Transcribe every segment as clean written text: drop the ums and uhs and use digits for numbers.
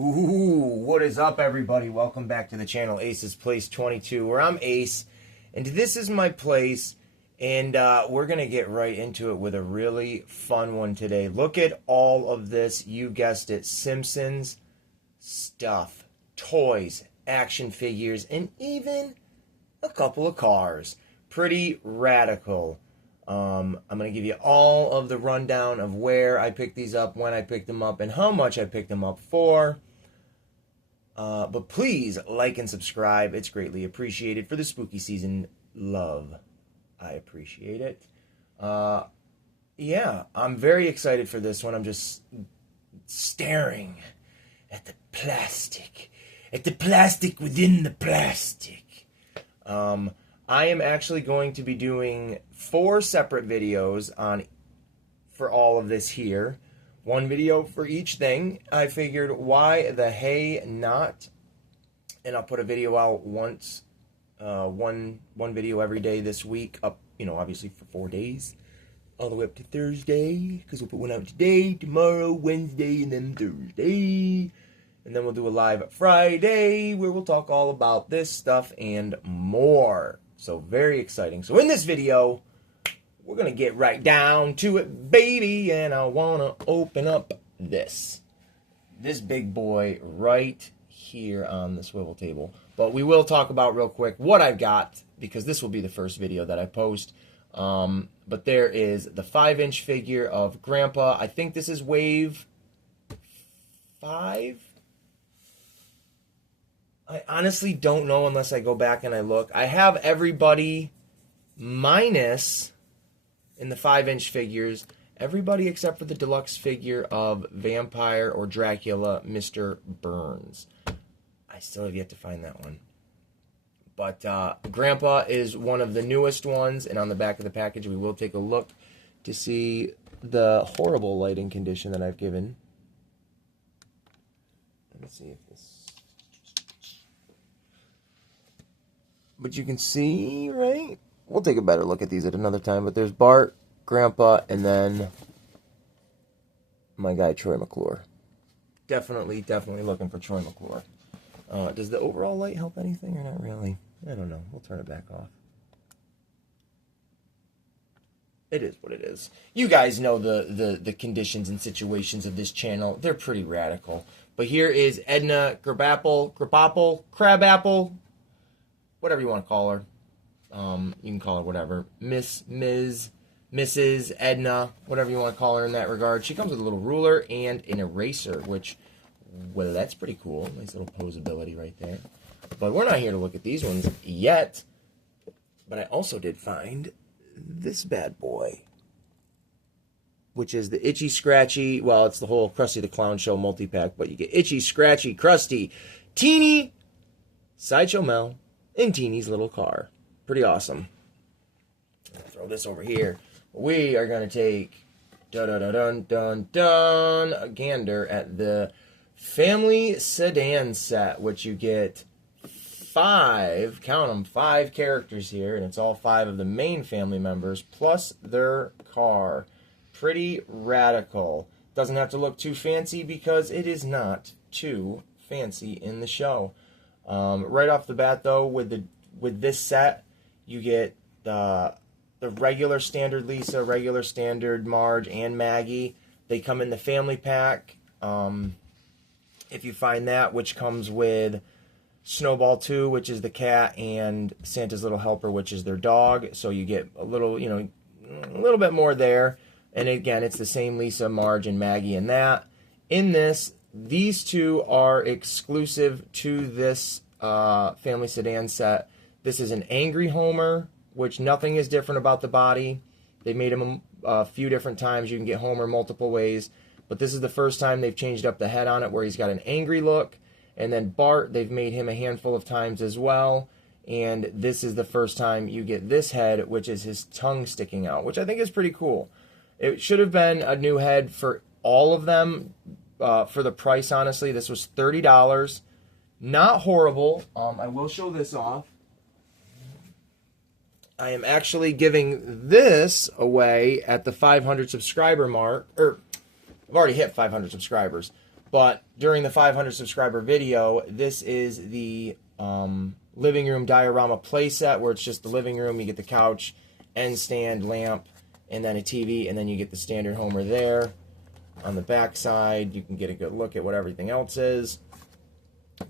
Ooh, what is up, everybody? Welcome back to the channel, Ace's Place 22, where I'm Ace, and this is my place, and we're going to get right into it with a really fun one today. Look at all of this, you guessed it, Simpsons stuff, toys, action figures, and even a couple of cars. Pretty radical. I'm going to give you all of the rundown of where I picked these up, when I picked them up, and how much I picked them up for. But please like and subscribe. It's greatly appreciated for the spooky season. Love. I appreciate it. Yeah, I'm very excited for this one. I'm just staring at the plastic. At the plastic within the plastic. I am actually going to be doing 4 separate videos for all of this here. One video for each thing. I figured, why the hey not? And I'll put a video out once, one video every day this week, up, obviously for 4 days, all the way up to Thursday, because we'll put one out today, tomorrow, Wednesday, and then Thursday. And then we'll do a live Friday, where we'll talk all about this stuff and more. So very exciting. So in this video, we're going to get right down to it, baby. And I want to open up this big boy right here on the swivel table. But we will talk about real quick what I've got, because this will be the first video that I post. But there is the 5-inch figure of Grandpa. I think this is wave 5. I honestly don't know unless I go back and I look. I have everybody minus, in the 5-inch figures, everybody except for the deluxe figure of Vampire or Dracula, Mr. Burns. I still have yet to find that one. But Grandpa is one of the newest ones, and on the back of the package we will take a look to see the horrible lighting condition that I've given. Let me see if this... But you can see, right? We'll take a better look at these at another time. But there's Bart, Grandpa, and then my guy Troy McClure. Definitely looking for Troy McClure. Does the overall light help anything or not really? I don't know. We'll turn it back off. It is what it is. You guys know the conditions and situations of this channel. They're pretty radical. But here is Edna Crabapple, whatever you want to call her. You can call her whatever. Mrs. Edna, whatever you want to call her in that regard. She comes with a little ruler and an eraser, which, well, that's pretty cool. Nice little posability right there. But we're not here to look at these ones yet. But I also did find this bad boy, which is the Itchy Scratchy. Well, it's the whole Krusty the Clown Show multi-pack, but you get Itchy, Scratchy, Krusty, Teeny, Sideshow Mel, and Teeny's little car. Pretty awesome. Throw this over here. We are going to take a gander at the Family Sedan set, which you get 5, count them, 5 characters here, and it's all 5 of the main family members, plus their car. Pretty radical. Doesn't have to look too fancy, because it is not too fancy in the show. Right off the bat, though, with this set, you get the regular standard Lisa, regular standard Marge, and Maggie. They come in the family pack, if you find that, which comes with Snowball 2, which is the cat, and Santa's Little Helper, which is their dog. So you get a little, a little bit more there. And again, it's the same Lisa, Marge, and Maggie in that. In this, these 2 are exclusive to this Family Sedan set. This is an Angry Homer, which nothing is different about the body. They made him a few different times. You can get Homer multiple ways. But this is the first time they've changed up the head on it, where he's got an angry look. And then Bart, they've made him a handful of times as well. And this is the first time you get this head, which is his tongue sticking out, which I think is pretty cool. It should have been a new head for all of them for the price, honestly. This was $30. Not horrible. I will show this off. I am actually giving this away at the 500 subscriber mark. I've already hit 500 subscribers. But during the 500 subscriber video, this is the living room diorama playset, where it's just the living room. You get the couch, end stand, lamp, and then a TV, and then you get the standard Homer there. On the back side, you can get a good look at what everything else is.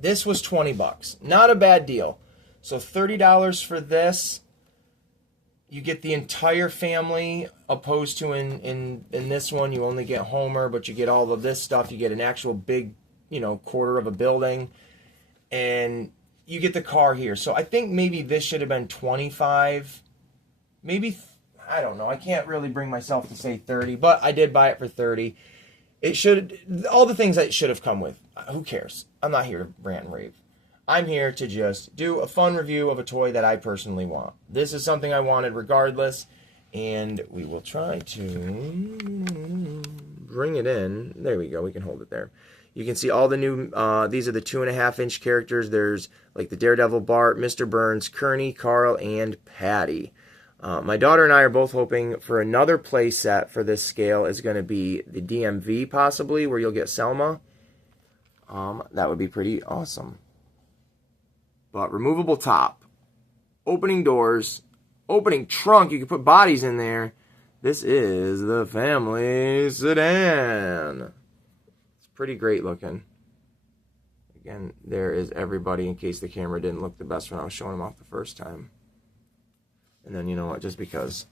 This was $20. Not a bad deal. So $30 for this. You get the entire family, opposed to in this one, you only get Homer, but you get all of this stuff. You get an actual big, quarter of a building. And you get the car here. So I think maybe this should have been 25. Maybe, I don't know. I can't really bring myself to say 30, but I did buy it for 30. It should, all the things that it should have come with. Who cares? I'm not here to rant and rave. I'm here to just do a fun review of a toy that I personally want. This is something I wanted regardless, and we will try to bring it in. There we go. We can hold it there. You can see all the new, these are the 2.5-inch characters. There's like the Daredevil, Bart, Mr. Burns, Kearney, Carl, and Patty. My daughter and I are both hoping for another play set for this scale is going to be the DMV, possibly, where you'll get Selma. That would be pretty awesome. But removable top, opening doors, opening trunk. You can put bodies in there. This is the Family Sedan. It's pretty great looking. Again, there is everybody, in case the camera didn't look the best when I was showing them off the first time. And then, you know what, just because.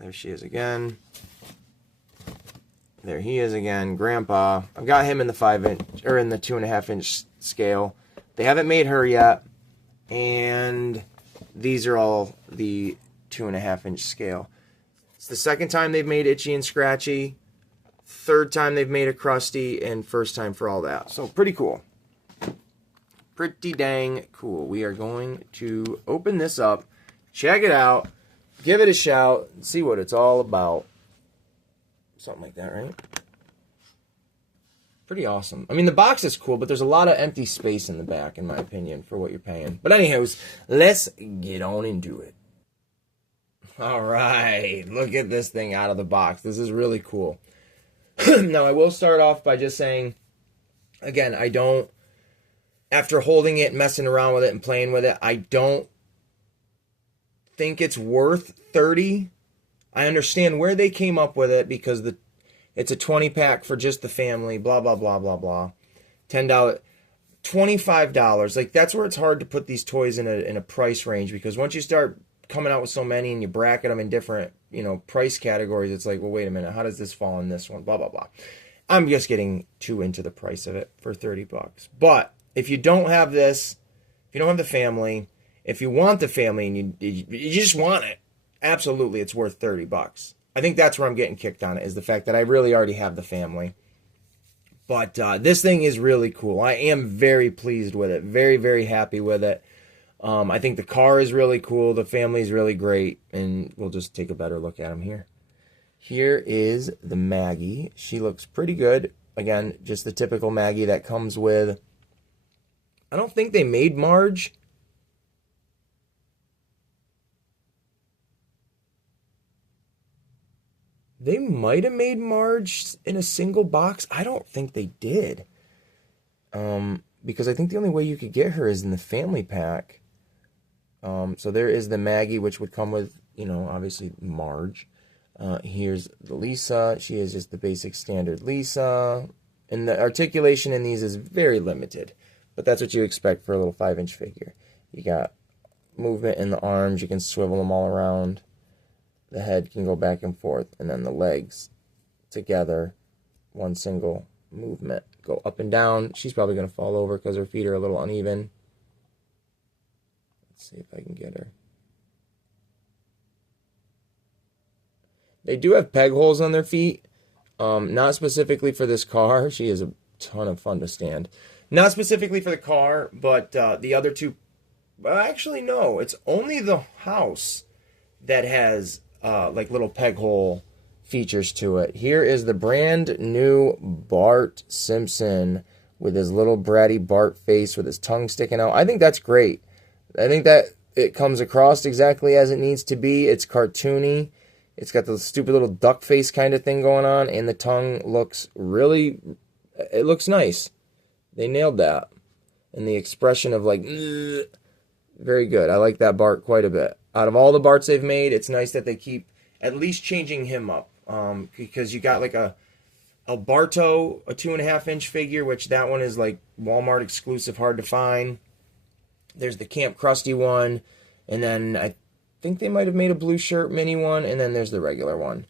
There she is again. There he is again, Grandpa. I've got him in the 5-inch, or in the 2.5-inch scale. They haven't made her yet, and these are all the 2.5-inch scale. It's the second time they've made Itchy and Scratchy, third time they've made a Krusty, and first time for all that. So pretty cool. Pretty dang cool. We are going to open this up, check it out, give it a shout, and see what it's all about. Something like that, right? Pretty awesome. I mean, the box is cool, but there's a lot of empty space in the back, in my opinion, for what you're paying. But anyways, let's get on into it. All right, look at this thing out of the box. This is really cool. Now, I will start off by just saying, again, I don't, after holding it, messing around with it, and playing with it, I don't think it's worth $30. I understand where they came up with it, because it's a 20-pack for just the family, blah, blah, blah, blah, blah. $10, $25. Like, that's where it's hard to put these toys in a price range, because once you start coming out with so many and you bracket them in different, price categories, it's like, well, wait a minute, how does this fall in this one? Blah, blah, blah. I'm just getting too into the price of it for $30. But if you don't have this, if you don't have the family, if you want the family and you just want it, absolutely, it's worth $30. I think that's where I'm getting kicked on it, is the fact that I really already have the family. But this thing is really cool. I am very pleased with it. Very, very happy with it. I think the car is really cool. The family is really great. And we'll just take a better look at them here. Here is the Maggie. She looks pretty good. Again, just the typical Maggie that comes with... I don't think they made Marge. They might have made Marge in a single box. I don't think they did. Because I think the only way you could get her is in the family pack. So there is the Maggie, which would come with, obviously Marge. Here's the Lisa. She is just the basic standard Lisa. And the articulation in these is very limited. But that's what you expect for a little 5-inch figure. You got movement in the arms. You can swivel them all around. The head can go back and forth, and then the legs together, one single movement. Go up and down. She's probably going to fall over because her feet are a little uneven. Let's see if I can get her. They do have peg holes on their feet. Not specifically for this car. She is a ton of fun to stand. Not specifically for the car, but the other two... Well, actually, no. It's only the house that has... like little peg hole features to it. Here is the brand new Bart Simpson with his little bratty Bart face with his tongue sticking out. I think that's great. I think that it comes across exactly as it needs to be. It's cartoony. It's got the stupid little duck face kind of thing going on, and the tongue looks really... It looks nice. They nailed that. And the expression of like, "Ugh," very good. I like that Bart quite a bit. Out of all the Barts they've made, it's nice that they keep at least changing him up. Because you got like a Barto, a 2.5-inch figure, which that one is like Walmart exclusive, hard to find. There's the Camp Krusty one, and then I think they might have made a blue shirt mini one, and then there's the regular one.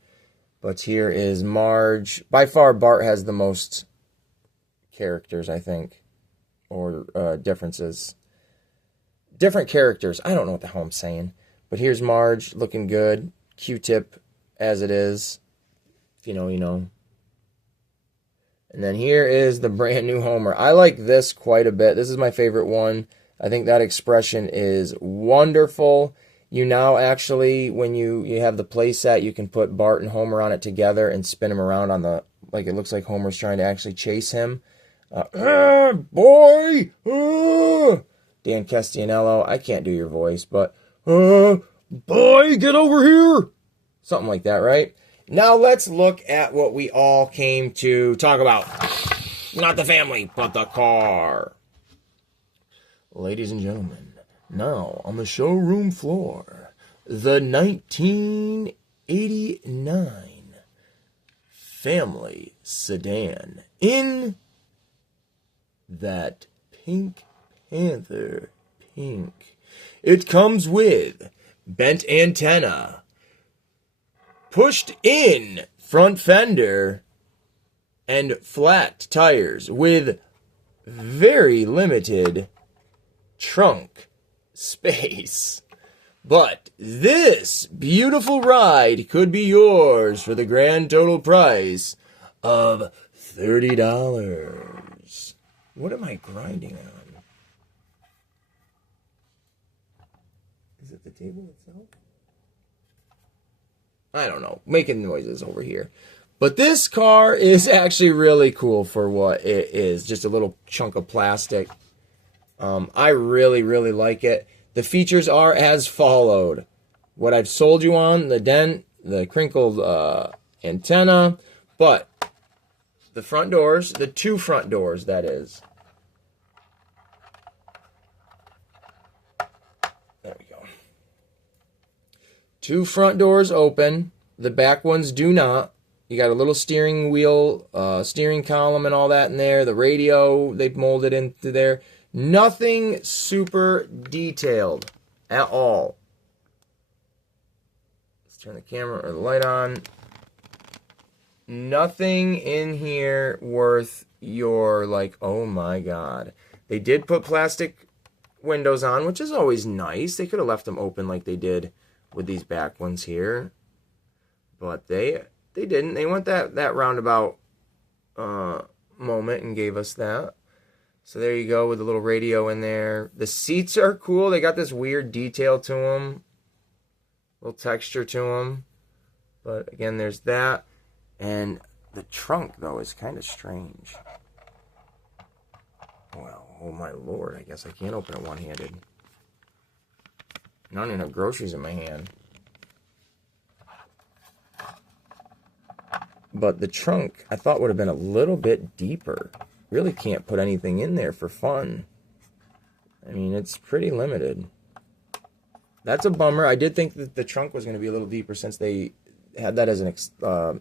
But here is Marge. By far, Bart has the most characters, I think, or differences. Different characters. I don't know what the hell I'm saying. But here's Marge, looking good. Q-tip, as it is. If you know, you know. And then here is the brand new Homer. I like this quite a bit. This is my favorite one. I think that expression is wonderful. You now actually, when you have the play set, you can put Bart and Homer on it together and spin him around on the, like it looks like Homer's trying to actually chase him. Boy! Dan Castellanello, I can't do your voice, but, boy, get over here! Something like that, right? Now let's look at what we all came to talk about. Not the family, but the car. Ladies and gentlemen, now on the showroom floor, the 1989 Family Sedan in that Pink Panther pink. It comes with bent antenna, pushed in front fender, and flat tires with very limited trunk space. But this beautiful ride could be yours for the grand total price of $30. What am I grinding on? Is it the table itself? I don't know. Making noises over here. But this car is actually really cool for what it is. Just a little chunk of plastic. I really, really like it. The features are as followed. What I've sold you on, the dent, the crinkled antenna, but the front doors, the two front doors, that is. There we go. Two front doors open. The back ones do not. You got a little steering wheel, steering column and all that in there. The radio, they've molded into there. Nothing super detailed at all. Let's turn the camera or the light on. Nothing in here worth your, like, oh my god. They did put plastic windows on, which is always nice. They could have left them open like they did with these back ones here. But they didn't. They went that roundabout moment and gave us that. So there you go with the little radio in there. The seats are cool. They got this weird detail to them. Little texture to them. But again, there's that. And the trunk, though, is kind of strange. Well, oh my lord. I guess I can't open it one-handed. I don't even have groceries in my hand. But the trunk, I thought would have been a little bit deeper. Really can't put anything in there for fun. I mean, it's pretty limited. That's a bummer. I did think that the trunk was going to be a little deeper since they had that as an, not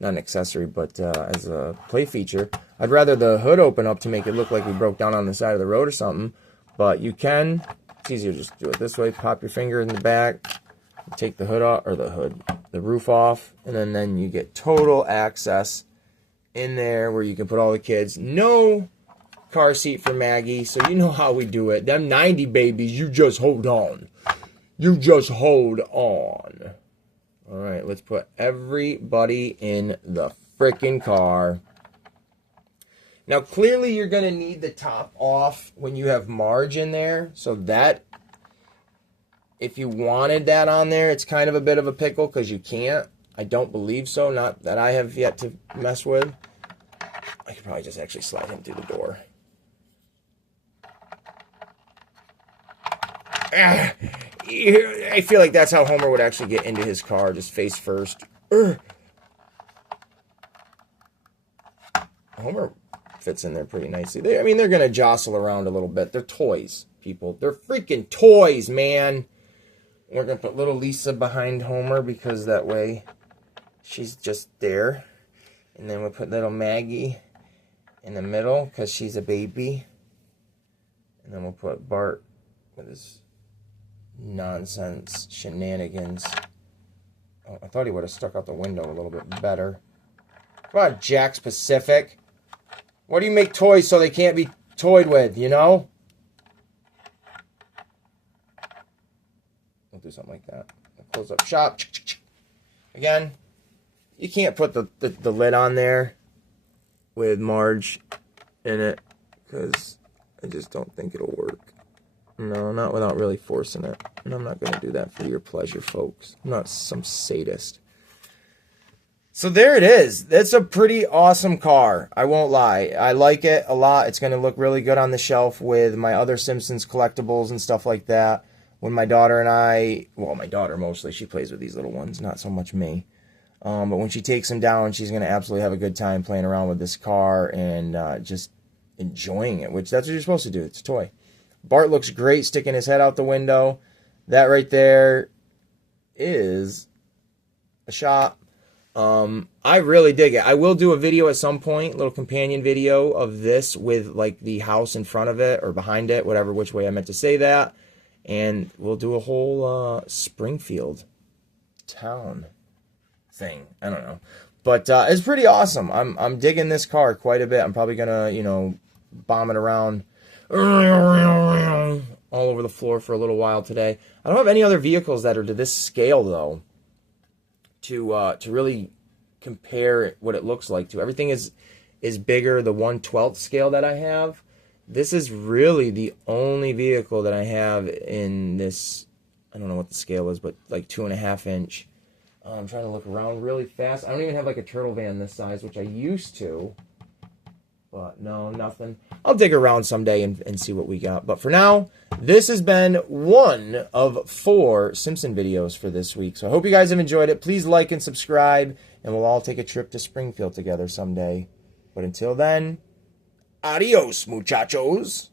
an accessory, but as a play feature. I'd rather the hood open up to make it look like we broke down on the side of the road or something. But you can, it's easier to just do it this way. Pop your finger in the back, take the hood off, or the roof off, and then you get total access in there where you can put all the kids. No car seat for Maggie, so you know how we do it. Them 90 babies, you just hold on. You just hold on. All right, let's put everybody in the freaking car. Now, clearly you're going to need the top off when you have Marge in there, so that, if you wanted that on there, it's kind of a bit of a pickle because you can't. I don't believe so. Not that I have yet to mess with. I could probably just actually slide him through the door. I feel like that's how Homer would actually get into his car, just face first. Homer fits in there pretty nicely. I mean, they're going to jostle around a little bit. They're toys, people. They're freaking toys, man. We're going to put little Lisa behind Homer because that way she's just there. And then we'll put little Maggie in the middle because she's a baby. And then we'll put Bart with his nonsense shenanigans. Oh, I thought he would have stuck out the window a little bit better. Come on, Jack's Pacific. What do you make toys so they can't be toyed with, you know? We'll do something like that. Close up shop. Again, you can't put the lid on there with Marge in it because I just don't think it'll work. No, not without really forcing it. And I'm not going to do that for your pleasure, folks. I'm not some sadist. So there it is. That's a pretty awesome car. I won't lie. I like it a lot. It's going to look really good on the shelf with my other Simpsons collectibles and stuff like that. When my daughter and I, well, my daughter mostly, she plays with these little ones, not so much me. But when she takes them down, she's going to absolutely have a good time playing around with this car and just enjoying it, which that's what you're supposed to do. It's a toy. Bart looks great sticking his head out the window. That right there is a shot. I really dig it. I will do a video at some point, a little companion video of this with like the house in front of it or behind it, whatever, which way I meant to say that. And we'll do a whole Springfield town thing. I don't know. But it's pretty awesome. I'm digging this car quite a bit. I'm probably going to, you know, bomb it around all over the floor for a little while today. I don't have any other vehicles that are to this scale, though, to really compare what it looks like to. Everything is bigger, the 1/12 scale that I have. This is really the only vehicle that I have in this, I don't know what the scale is, but like 2.5 inch. I'm trying to look around really fast. I don't even have like a turtle van this size, which I used to. But no, nothing. I'll dig around someday and see what we got. But for now, this has been one of 4 Simpson videos for this week. So I hope you guys have enjoyed it. Please like and subscribe, and we'll all take a trip to Springfield together someday. But until then, adios, muchachos.